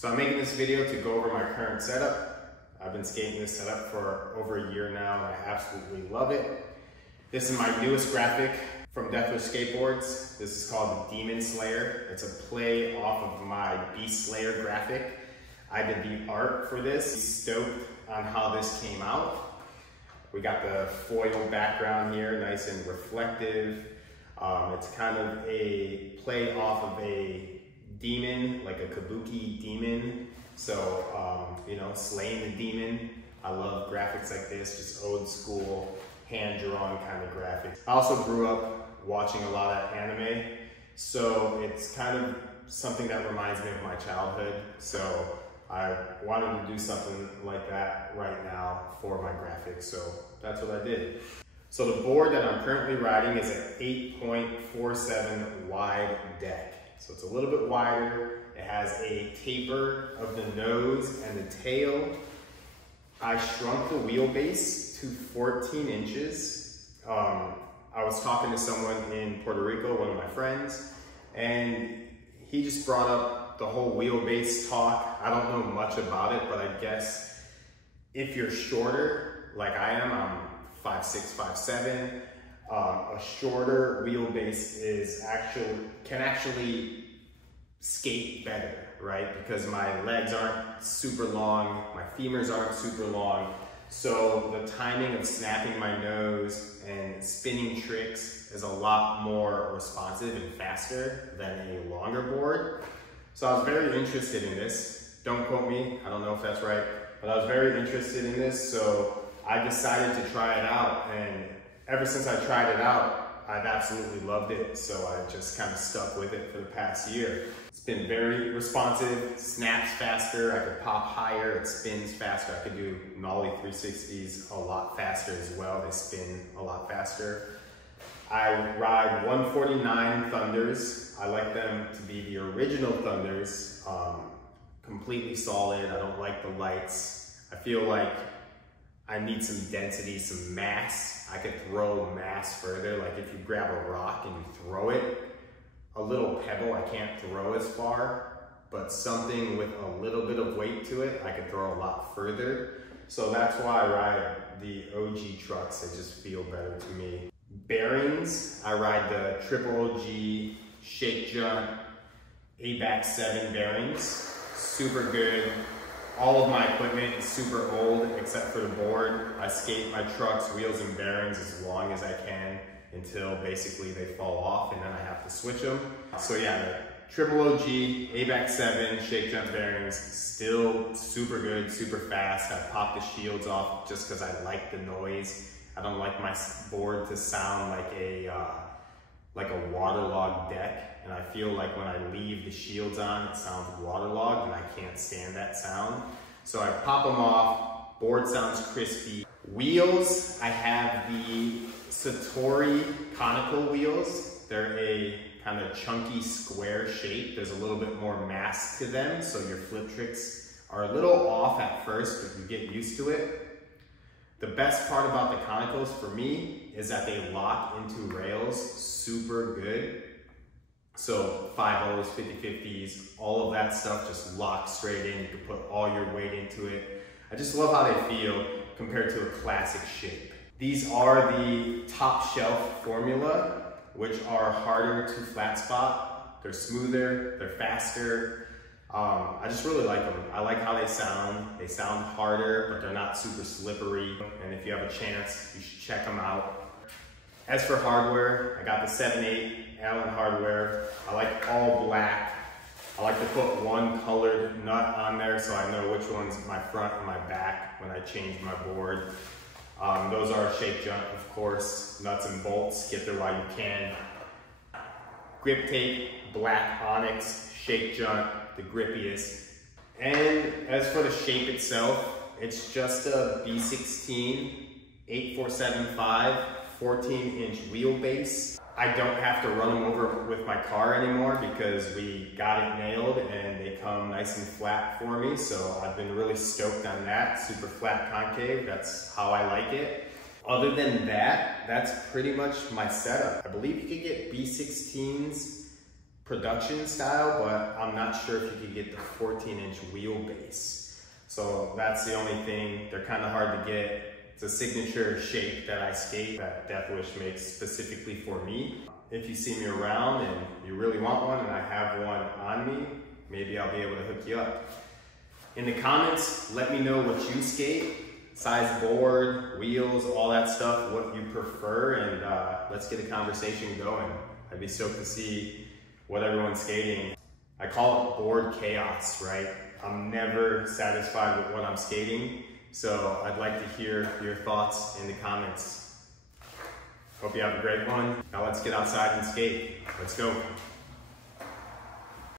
So I'm making this video to go over my current setup. I've been skating this setup for over a year now and I absolutely love it. This is my newest graphic from Deathwish Skateboards. This is called the Demon Slayer. It's a play off of my Beast Slayer graphic. I did the art for this. Stoked on how this came out. We got the foil background here, nice and reflective. It's kind of a play off of a demon, like a kabuki demon. So, you know, slaying the demon. I love graphics like this, just old school, hand-drawn kind of graphics. I also grew up watching a lot of anime, so it's kind of something that reminds me of my childhood. So I wanted to do something like that right now for my graphics, so that's what I did. So the board that I'm currently riding is an 8.47 wide deck. So it's a little bit wider. It has a taper of the nose and the tail. I shrunk the wheelbase to 14 inches. I was talking to someone in Puerto Rico, one of my friends, and he just brought up the whole wheelbase talk. I don't know much about it, but I guess if you're shorter, like I am, I'm 5'6", 5'7", a shorter wheelbase can actually skate better, right? Because my legs aren't super long, my femurs aren't super long, so the timing of snapping my nose and spinning tricks is a lot more responsive and faster than a longer board. So I was very interested in this. Don't quote me, I don't know if that's right, but I was very interested in this, so I decided to try it out, and ever since I tried it out, I've absolutely loved it, so I just kind of stuck with it for the past year. It's been very responsive, snaps faster, I could pop higher, it spins faster, I could do nollie 360s a lot faster as well, they spin a lot faster. I ride 149 Thunders. I like them to be the original Thunders, completely solid. I don't like the lights. I feel like I need some density, some mass. I could throw mass further. Like if you grab a rock and you throw it, a little pebble I can't throw as far, but something with a little bit of weight to it, I could throw a lot further. So that's why I ride the OG trucks. They just feel better to me. Bearings, I ride the Triple OG Shakejunt ABAC 7 bearings. Super good. All of my equipment is super old except for the board. I skate my trucks, wheels, and bearings as long as I can until basically they fall off and then I have to switch them. So yeah, the Triple OG ABAC 7 Shakejunt bearings, still super good, super fast. I pop the shields off just because I like the noise. I don't like my board to sound like a waterlogged deck, and I feel like when I leave the shields on, it sounds waterlogged, and I can't stand that sound. So I pop them off, board sounds crispy. Wheels, I have the Satori Conical wheels. They're a kind of chunky square shape. There's a little bit more mass to them, so your flip tricks are a little off at first, but you get used to it. The best part about the Conicals for me is that they lock into rails super good. So 5.0s, 50/50s, all of that stuff just locks straight in. You can put all your weight into it. I just love how they feel compared to a classic shape. These are the top shelf formula, which are harder to flat spot. They're smoother, they're faster. I just really like them. I like how they sound. They sound harder, but they're not super slippery. And if you have a chance, you should check them out. As for hardware, I got the 7/8 Allen hardware. I like all black. I like to put one colored nut on there so I know which one's my front and my back when I change my board. Those are Shakejunt, of course, nuts and bolts. Get there while you can. Grip tape, black onyx, Shakejunt, the grippiest. And as for the shape itself, it's just a B16 8475 14-inch wheelbase. I don't have to run them over with my car anymore because we got it nailed and they come nice and flat for me. So I've been really stoked on that. Super flat concave, that's how I like it. Other than that, that's pretty much my setup. I believe you could get B16s production style, but I'm not sure if you could get the 14-inch wheelbase. So that's the only thing. They're kind of hard to get. It's a signature shape that I skate that Deathwish makes specifically for me. If you see me around and you really want one and I have one on me, maybe I'll be able to hook you up. In the comments, let me know what you skate, size board, wheels, all that stuff, what you prefer, and let's get a conversation going. I'd be stoked to see what everyone's skating. I call it board chaos, right? I'm never satisfied with what I'm skating, so I'd like to hear your thoughts in the comments. Hope you have a great one. Now let's get outside and skate. Let's go.